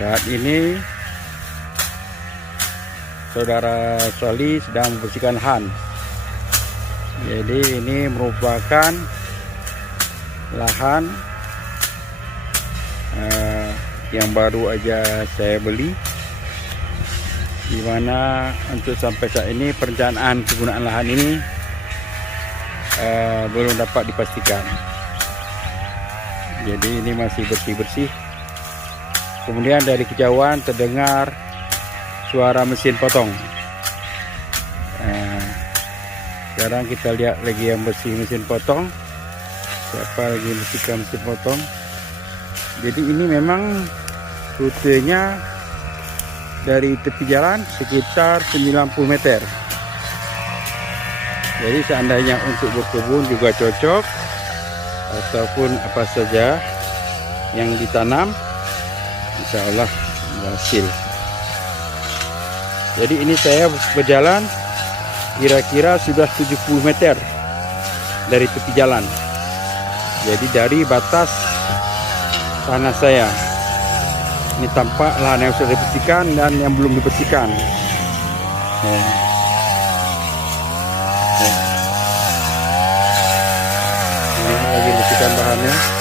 Saat ini Saudara Soli sedang membersihkan lahan. Jadi ini merupakan lahan yang baru aja saya beli, di mana untuk sampai saat ini perencanaan penggunaan lahan ini belum dapat dipastikan. Jadi ini masih bersih-bersih. Kemudian dari kejauhan terdengar suara mesin potong. Sekarang kita lihat lagi yang bersih mesin potong. Siapa lagi bersihkan mesin potong? Jadi ini memang rutenya dari tepi jalan sekitar 90 meter. Jadi seandainya untuk berkebun juga cocok, ataupun apa saja yang ditanam, insya Allah berhasil. Jadi ini saya berjalan kira-kira sudah 70 meter dari tepi jalan. Jadi dari batas tanah saya. Ini tampak lahan yang sudah dibersihkan dan yang belum dibersihkan. Ini lagi bersihkan bahannya.